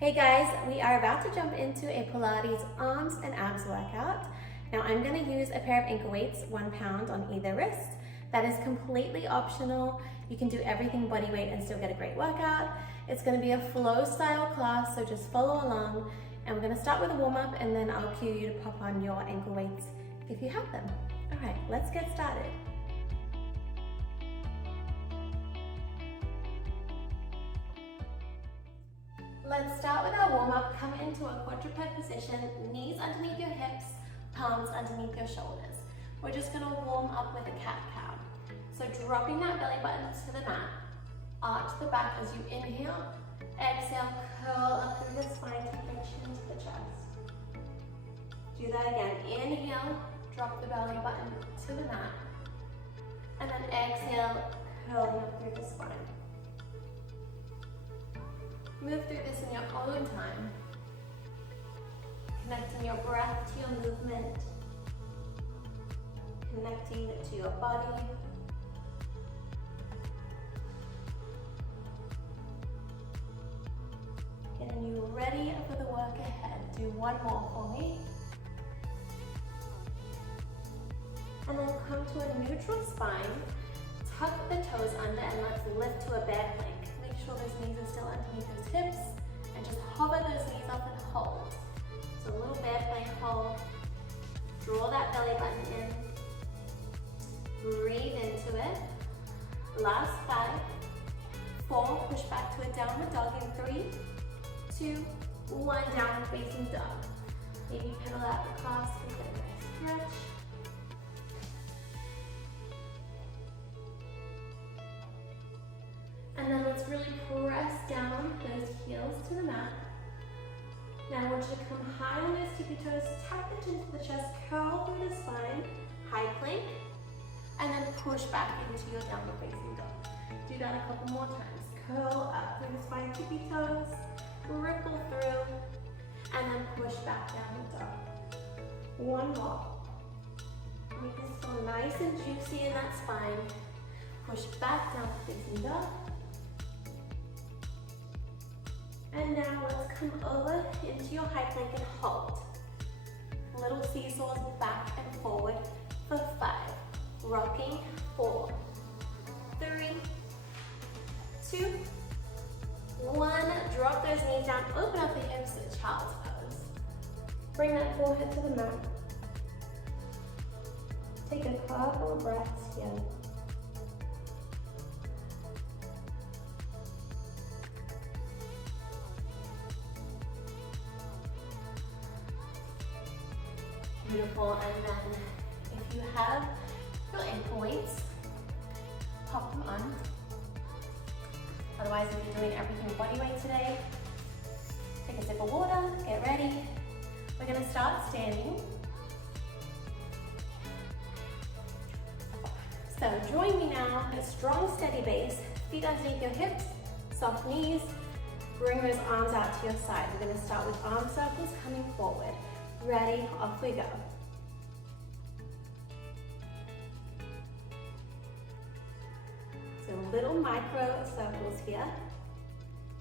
Hey guys, we are about to jump into a Pilates arms and abs workout. Now I'm going to use a pair of ankle weights, 1 pound on either wrist. That is completely optional. You can do everything body weight and still get a great workout. It's going to be a flow style class, so just follow along. And we're going to start with a warm up and then I'll cue you to pop on your ankle weights if you have them. All right, let's get started. Let's start with our warm-up. Come into a quadruped position, knees underneath your hips, palms underneath your shoulders. We're just going to warm up with a cat-cow. So dropping that belly button to the mat, arch the back as you inhale, exhale, curl up through the spine, take your chin to the chest. Do that again. Inhale, drop the belly button to the mat, and then exhale, curling up through the spine. Move through this in your own time, connecting your breath to your movement, connecting to your body. Getting you ready for the work ahead. Do one more for me. And then come to a neutral spine, tuck the toes under and let's lift to a bear plank. Make sure those knees are still underneath those hips and just hover those knees up and hold. So a little bear plank hold. Draw that belly button in. Breathe into it. Last 5, 4, push back to a downward dog in 3, 2, 1, downward facing dog. Maybe pedal out the class with a nice stretch. And then let's really press down those heels to the mat. Now I want you to come high on those tippy toes, tap the chin to the chest, curl through the spine, high plank, and then push back into your downward facing dog. Do that a couple more times. Curl up through the spine, tippy toes, ripple through, and then push back down the dog. One more. Make this feel nice and juicy in that spine. Push back down facing dog. And now let's come over into your high plank and hold. Little seesaws back and forward for 5. Rocking 4, 3, 2, 1. Drop those knees down, open up the hips to child's pose. Bring that forehead to the mat. Take a couple of breaths here. Beautiful, and then if you have your ankle weights, pop them on. Otherwise, if you're doing everything body weight today, take a sip of water, get ready. We're going to start standing. So join me now, a strong steady base, feet underneath your hips, soft knees, bring those arms out to your side. We're going to start with arm circles coming forward. Ready, off we go. So little micro circles here.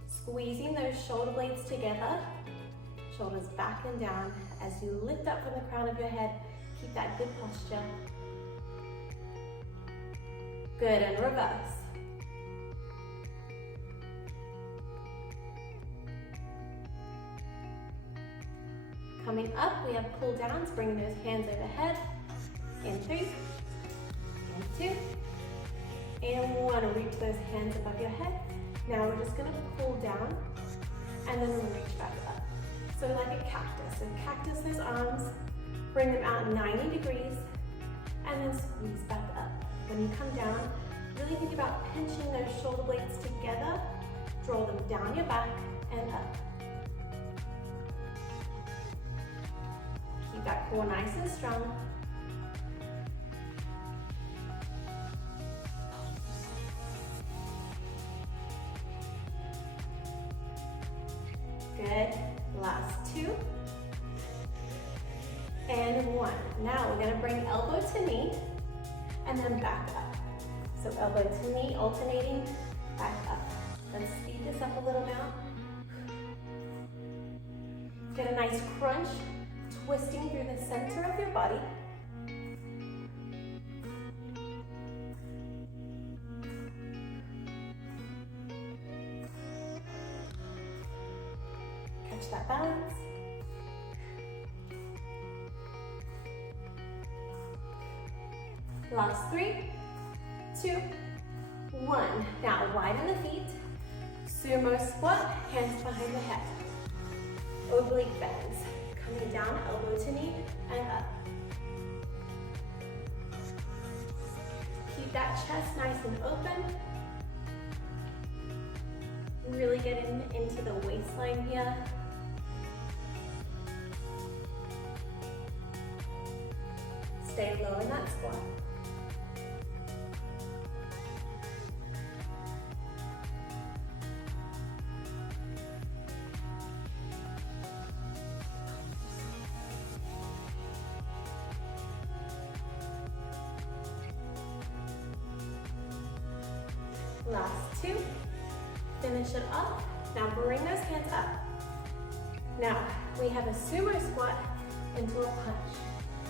Squeezing those shoulder blades together. Shoulders back and down. As you lift up from the crown of your head, keep that good posture. Good, and reverse. Coming up, we have pull downs, bringing those hands overhead. In 3, in 2, and 1. Reach those hands above your head. Now we're just going to pull down, and then we'll reach back up. So like a cactus. So cactus those arms, bring them out 90 degrees, and then squeeze back up. When you come down, really think about pinching those shoulder blades together. Draw them down your back and up. Keep that core nice and strong. Good. Last 2. And 1. Now we're going to bring elbow to knee and then back up. So elbow to knee, alternating, back up. Let's speed this up a little now. Get a nice crunch, twisting through the center of your body. Catch that balance. Last 3, 2, 1. Now widen the feet. Sumo squat, hands behind the head. Oblique bends. Coming down, elbow to knee, and up. Keep that chest nice and open. Really get into the waistline here. Stay low in that squat. Last 2. Finish it off. Now bring those hands up. Now we have a sumo squat into a punch.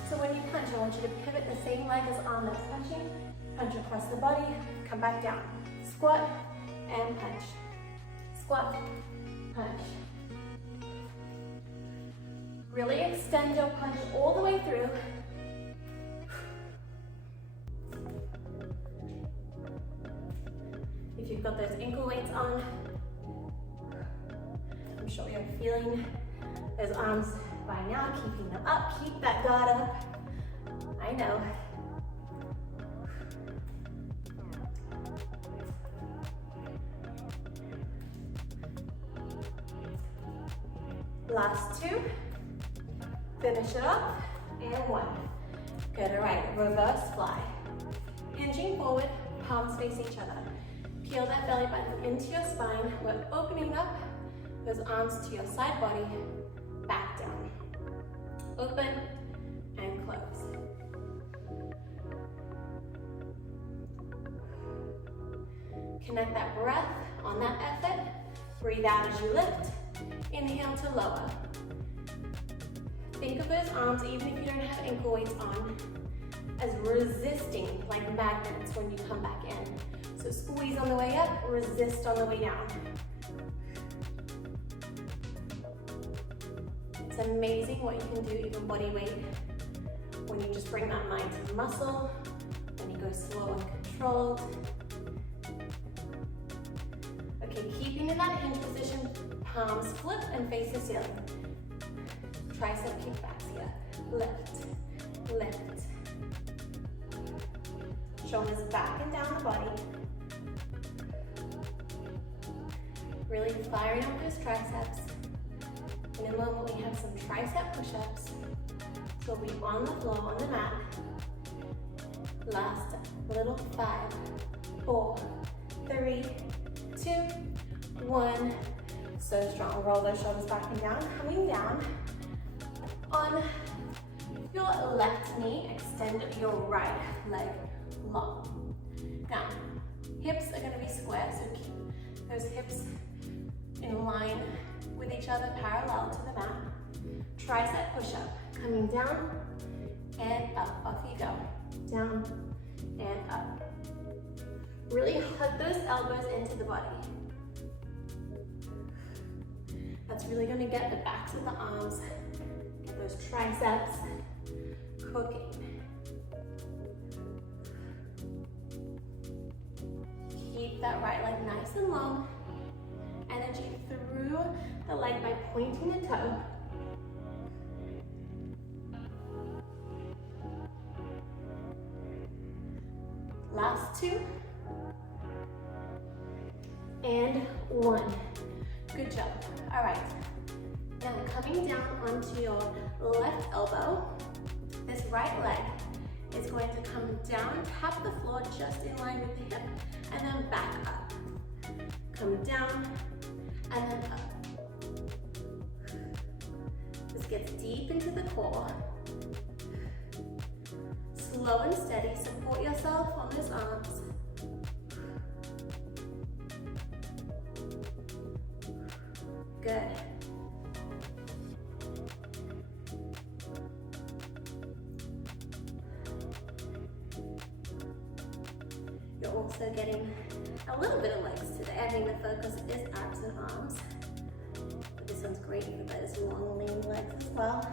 So when you punch, I want you to pivot the same leg as arm that's punching. Punch across the body, come back down. Squat and punch. Squat, punch. Really extend your punch all the way through. If you've got those ankle weights on, I'm sure you're feeling those arms by now, keeping them up. Keep that guard up. I know. Last 2. Finish it off. And 1. Good, all right, reverse fly. Hinging forward, palms face each other. Peel that belly button into your spine. We're opening up those arms to your side body, back down. Open and close. Connect that breath on that effort. Breathe out as you lift. Inhale to lower. Think of those arms, even if you don't have ankle weights on, as resisting like magnets when you come back in. So squeeze on the way up, resist on the way down. It's amazing what you can do, even body weight, when you just bring that mind to the muscle, when you go slow and controlled. Okay, keeping in that hinge position, palms flip and face the ceiling. Tricep kickbacks here. Lift, lift. Shoulders back and down the body. Really firing up those triceps. In a moment, we have some tricep push-ups. So we'll be on the floor, on the mat. Last little 5, 4, 3, 2, 1. So strong. Roll those shoulders back and down. Coming down on your left knee. Extend your right leg long. Now, hips are going to be square, so keep those hips in line with each other, parallel to the mat. Tricep push-up, coming down and up. Off you go. Down and up. Really hug those elbows into the body. That's really going to get the backs of the arms, get those triceps cooking. Keep that right leg nice and long. Energy through the leg by pointing the toe. Last 2. And 1. Good job. All right. Now coming down onto your left elbow, this right leg is going to come down, tap the floor just in line with the hip, and then back up. Come down, and then up. This gets deep into the core. Slow and steady, support yourself on those arms. Good. also getting a little bit of legs today. I think the focus is abs and arms. But this one's great for those long, lean legs as well.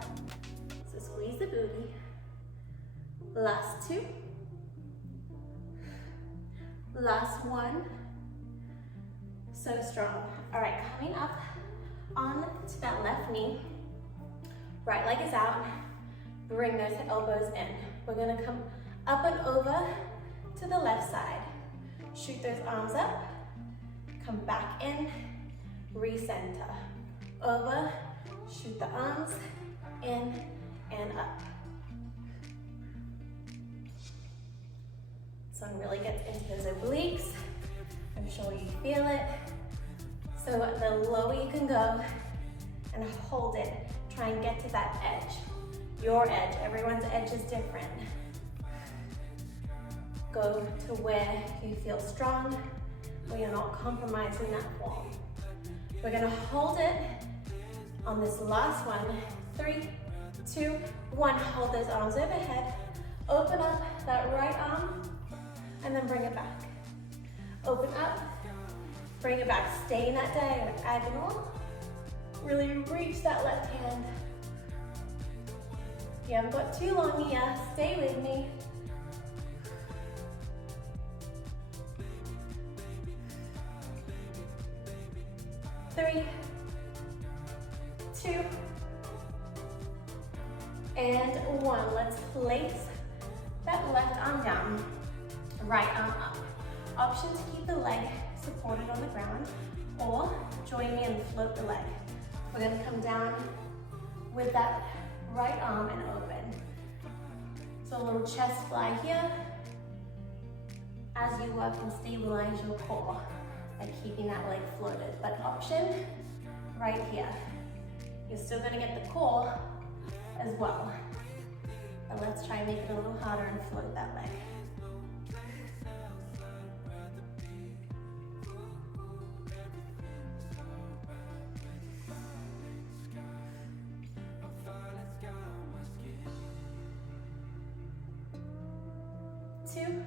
So squeeze the booty. Last two. Last one. So strong. All right, coming up on to that left knee. Right leg is out. Bring those elbows in. We're gonna come up and over to the left side. Shoot those arms up. Come back in. Recenter. Over. Shoot the arms in and up. This one really gets into those obliques. I'm sure you feel it. So the lower you can go and hold it. Try and get to that edge. Your edge, everyone's edge is different. Go to where you feel strong, where you're not compromising that form. We're gonna hold it on this last one. 3, 2, 1. Hold those arms overhead. Open up that right arm and then bring it back. Open up, bring it back. Stay in that diagonal. Really reach that left hand. You haven't got too long here. Stay with me. Three, 2, and 1. Let's place that left arm down, right arm up. Option to keep the leg supported on the ground, or join me and float the leg. We're gonna come down with that right arm and open. So a little chest fly here as you work and stabilize your core by keeping that leg floated. But option right here. You're still gonna get the core as well. But let's try and make it a little harder and float that leg. Two,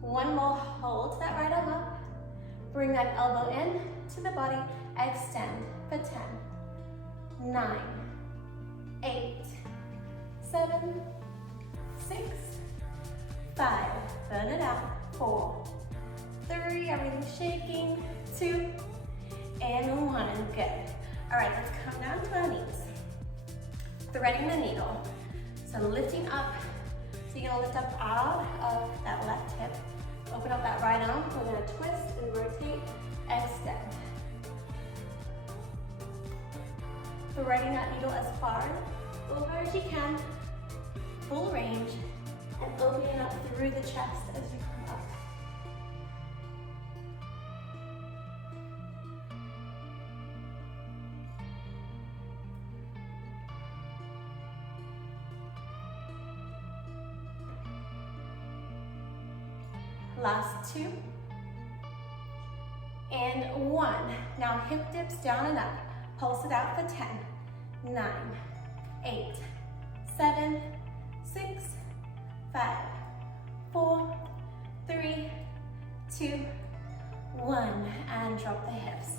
one more, hold that right arm up, bring that elbow in to the body, extend for 10, 9, 8, 7, 6, 5, burn it out, 4, 3, everything's shaking, 2, and 1, good. All right, let's come down to our knees, threading the needle, so lifting up. So you're gonna lift up out of that left hip, open up that right arm, we're gonna twist and rotate, extend. Threading that needle as far over as you can, full range, and opening up through the chest as you come up. Last 2, and 1. Now hip dips down and up. Pulse it out for 10, 9, 8, 7, 6, 5, 4, 3, 2, 1, and drop the hips.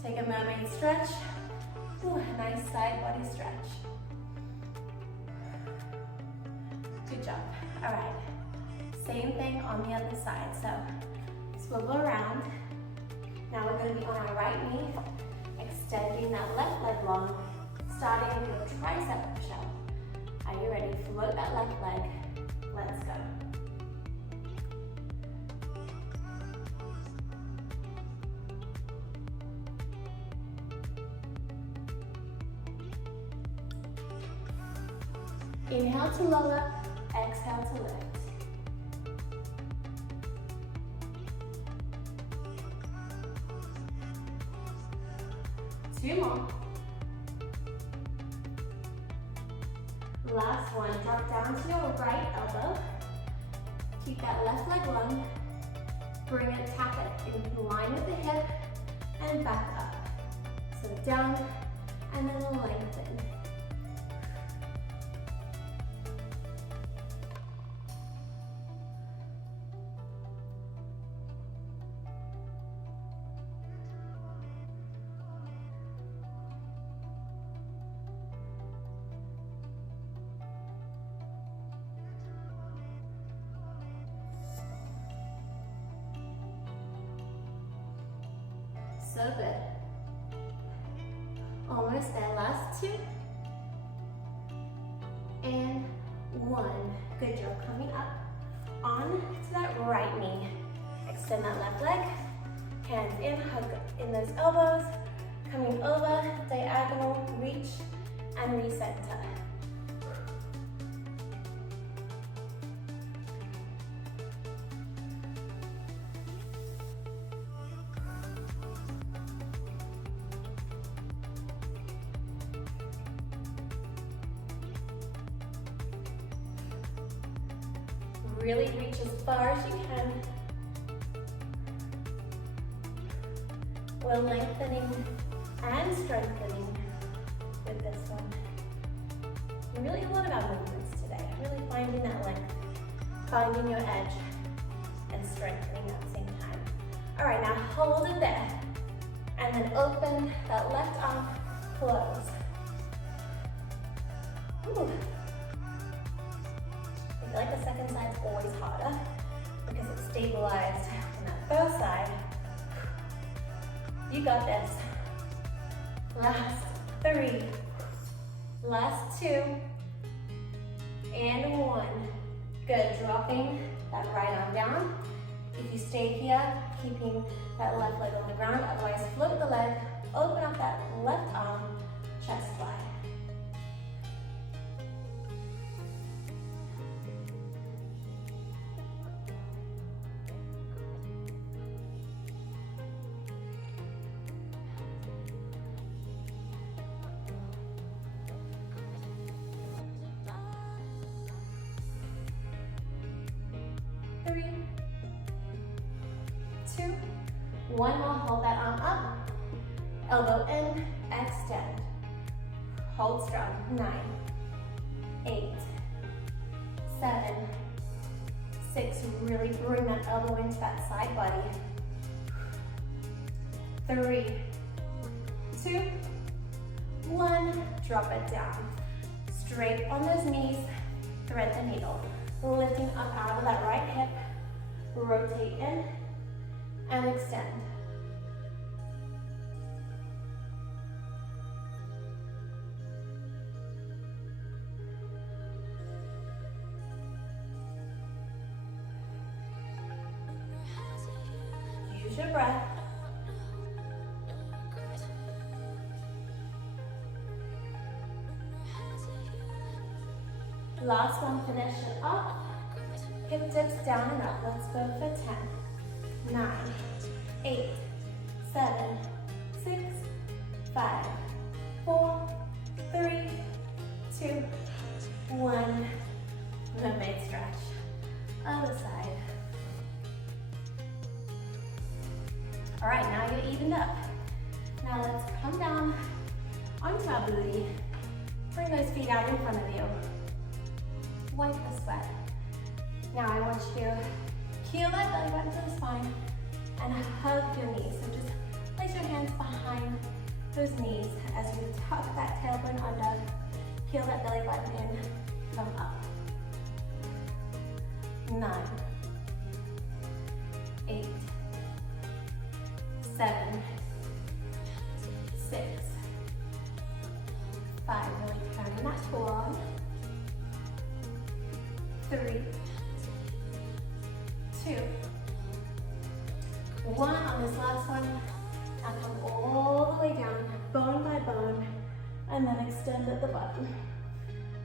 Take a mermaid stretch. Ooh, nice side body stretch. Good job. All right. Same thing on the other side. So swivel around. Now we're going to be on our right knee, extending that left leg long, starting with a tricep push-up. Are you ready? Float that left leg. Let's go. Inhale to lower, exhale to lift. Two more. Last one, drop down to your right elbow. Keep that left leg long. Bring it, tap it in line with the hip and back up. So down and then lengthen. So good. Almost there, last 2. And 1. Good job, coming up on to that right knee. Extend that left leg, hands in, hug in those elbows, coming over, diagonal, reach, and recenter. Really reach as far as you can. We're lengthening and strengthening with this one. Really a lot about movements today. Really finding that length, finding your edge, and strengthening at the same time. All right, now hold it there. And then open that left arm, close. Ooh. I feel like the second side's always harder because it's stabilized on that first side. You got this. Last 3. Last 2. And 1. Good, dropping that right arm down. If you stay here, keeping that left leg on the ground, otherwise float the leg, open up that left arm, chest fly. One more, hold that arm up, elbow in, extend, hold strong, 9, 8, 7, 6, really bring that elbow into that side body, 3, 2, 1, drop it down, straight on those knees, thread the needle, lifting up out of that right hip, rotate in, and extend. Use your breath. Last one, finish it up. Hip dips down and up. Let's go for 10. 9, 8, 7, 6, 5, 4, 3, 2, 1. Good big stretch. Other side. All right, now you're evened up. Now let's come down onto our booty. Bring those feet out in front of you. Wipe the sweat. Now I want you to heel that belly button to the spine and hug your knees. So just place your hands behind those knees as you tuck that tailbone under, heel that belly button in, come up. 9, 8, 7, 6, 5, really turning that forearm. 3, 2, 1. On this last one, now come all the way down, bone by bone, and then extend at the bottom.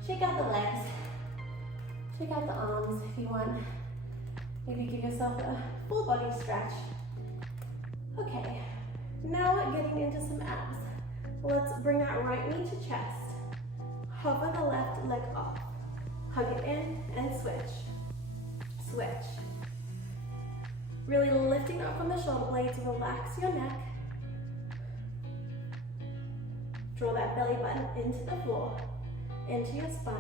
Shake out the legs, shake out the arms if you want. Maybe give yourself a full body stretch. Okay, now we're getting into some abs. Let's bring that right knee to chest. Hover the left leg off. Hug it in and switch. Switch. Really lifting up from the shoulder blades, relax your neck. Draw that belly button into the floor, into your spine.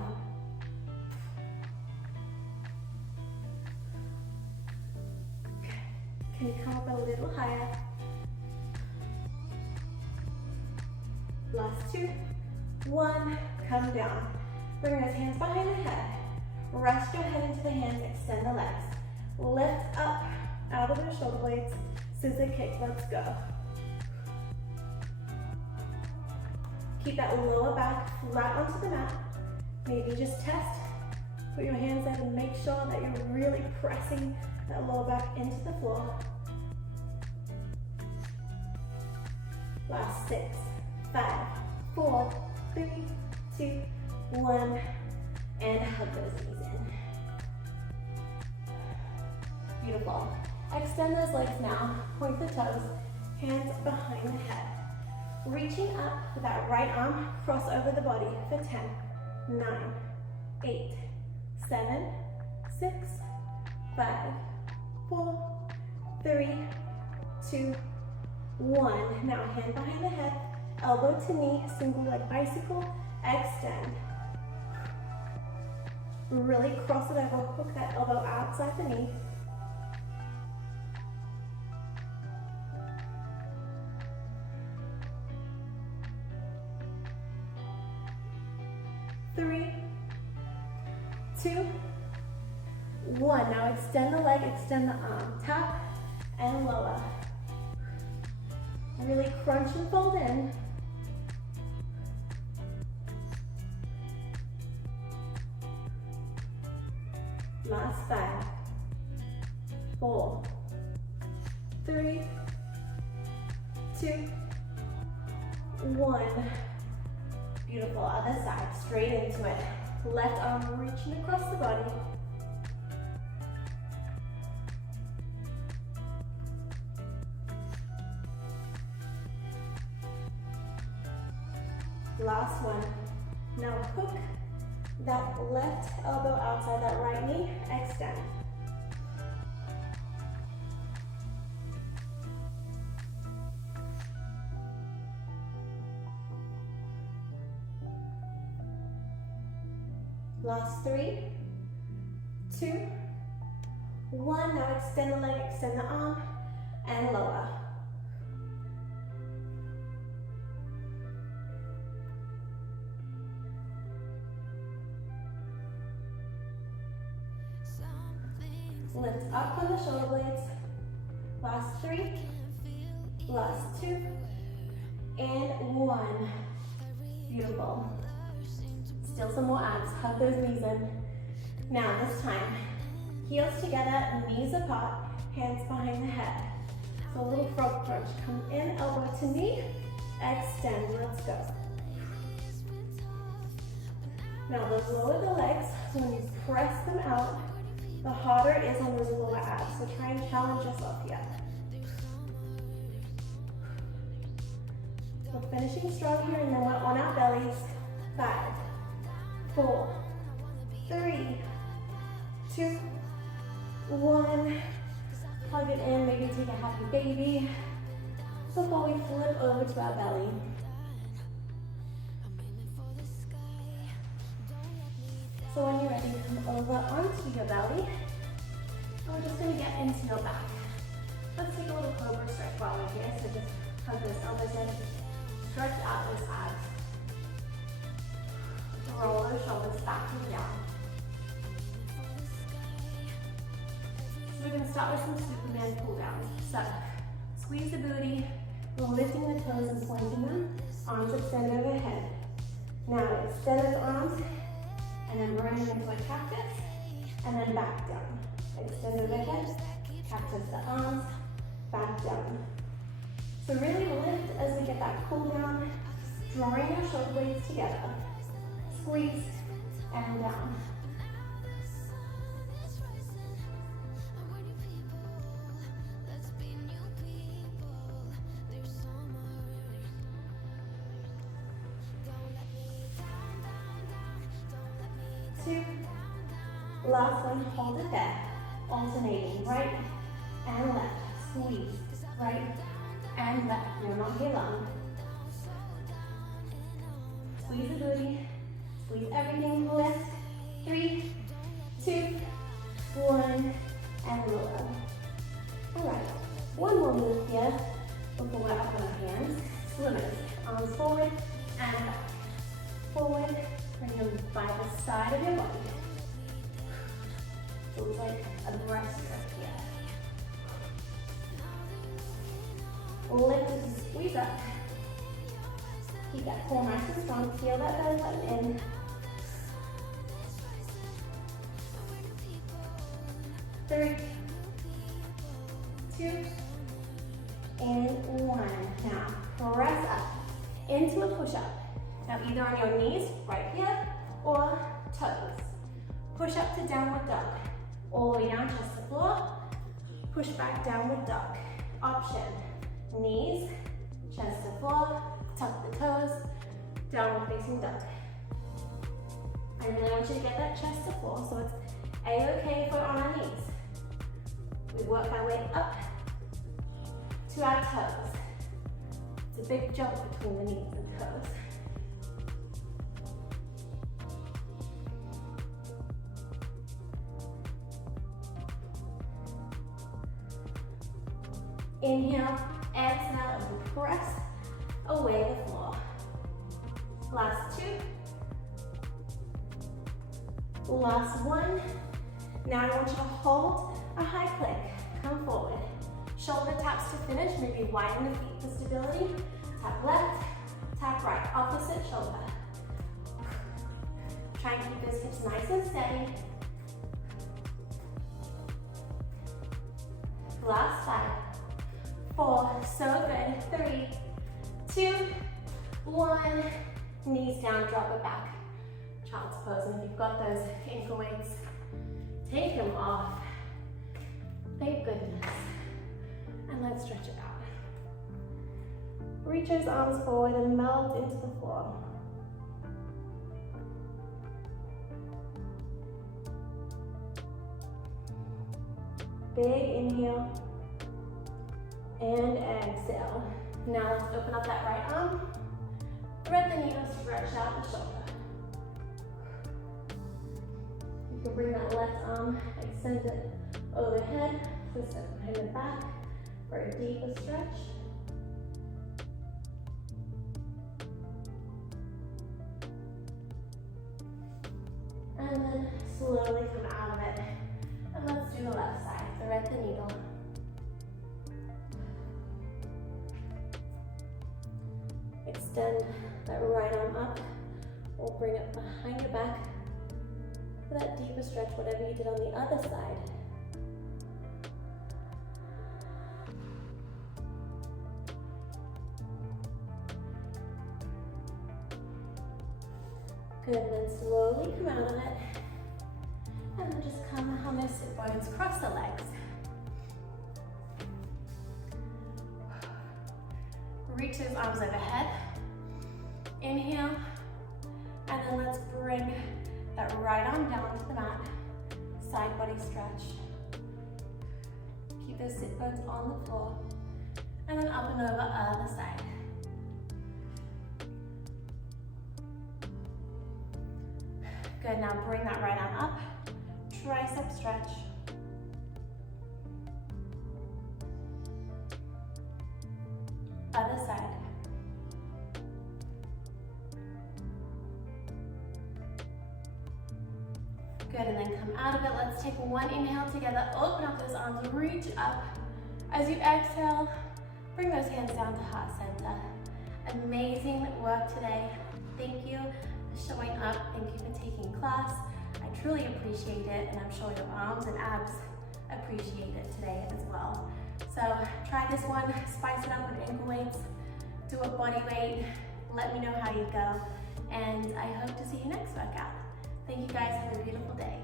Okay. Can you come up a little higher? Last 2, 1, come down. Bring those hands behind your head. Rest your head into the hands, extend the legs. Lift up out of the shoulder blades, scissor kick, let's go. Keep that lower back flat onto the mat. Maybe just test. Put your hands there and make sure that you're really pressing that lower back into the floor. Last 6, 5, 4, 3, 2, 1. And hug those knees in. Beautiful. Extend those legs now. Point the toes. Hands behind the head. Reaching up with that right arm, cross over the body for 10, 9, 8, 7, 6, 5, 4, 3, 2, 1. Now hand behind the head, elbow to knee, single leg bicycle, extend. Really cross it over, hook that elbow outside the knee. Three, 2, 1. Now extend the leg, extend the arm. Tap and lower. Really crunch and fold in. Last 5, 4, 3, 2, 1. Beautiful. Other side, straight into it. Left arm reaching across the body. Last one. Now hook that left elbow outside that right knee. Extend. Last 3, 2, 1. Now extend the leg, extend the arm, and lower. Lift up on the shoulder blades. Last 3, last 2, and 1. Beautiful. Still some more abs. Hug those knees in. Now this time, heels together, knees apart, hands behind the head. So a little frog crunch. Come in, elbow to knee, extend. Let's go. Now the lower the legs, when you press them out, the harder it is on those lower abs. So try and challenge yourself here. We're finishing strong here, and then we're on our bellies. 5, 4, 3, 2, 1. Plug it in, maybe take a happy baby before we flip over to our belly. So when you're ready, come over onto your belly. And we're just going to get into your back. Let's take a little cobra stretch while we're here. So just hug those elbows in, stretch out those abs. Roll those shoulders back and down. So we're going to start with some Superman pull downs. So squeeze the booty, lifting the toes and pointing them. Arms extended overhead. Now extend those arms and then bring them into a cactus and then back down. Extend overhead, cactus the arms, back down. So really lift as we get that cool down, drawing your shoulder blades together. Squeeze and down. Two. Last one, hold it there. Alternating right and left. Squeeze right and left. You're not here long. Squeeze the booty. Squeeze everything. Lift. 3, 2, 1, and lower. Alright, one more move here before we're up on our hands. Swimmers. Arms forward and back. Forward. Bring them by the side of your body. So it's like a breaststroke here. Lift as you squeeze up. Keep that core nice and strong. Feel that belly button in. 3, 2, and 1. Now, press up into a push-up. Now, either on your knees, right here, or toes. Push up to downward dog. All the way down, chest to floor. Push back, downward dog. Option, knees, chest to floor, tuck the toes, downward facing dog. I really want you to get that chest to floor, so it's A-okay if we're on our knees. We work our way up to our toes. It's a big jump between the knees and toes. Inhale, exhale, and press away the floor. Last 2. Last 1. Now I want you to hold a high plank. Come forward. Shoulder taps to finish. Maybe widen the feet for stability. Tap left, tap right. Opposite shoulder. Try and keep those hips nice and steady. Last 5. 4, so good. 3, 2, 1. Knees down, drop it back. Child's pose. And if you've got those ankle weights, take them off. Thank goodness. And let's stretch it out. Reach those arms forward and melt into the floor. Big inhale. And exhale. Now let's open up that right arm. Thread the needle, stretch out the shoulder. You can bring that left arm, extend it overhead, twist it behind the back for a deeper stretch. And then slowly come out of it. And let's do the left side. Thread the needle. Extend that right arm up. We'll bring it behind your back for that deeper stretch, whatever you did on the other side. Good, and then slowly come out of it. And then just come on those sit bones, cross the legs. Reach those arms overhead. Inhale, and then let's bring that right arm down to the mat. Side body stretch. Keep those sit bones on the floor. And then up and over, other side. Good, now bring that right arm up. Tricep stretch. Other side. Good, and then come out of it. Let's take one inhale together. Open up those arms, reach up. As you exhale, bring those hands down to heart center. Amazing work today. Thank you for showing up. Thank you for taking class. I truly appreciate it, and I'm sure your arms and abs appreciate it today as well. So try this one, spice it up with ankle weights, do a body weight, let me know how you go, and I hope to see you next workout. Thank you guys, have a beautiful day.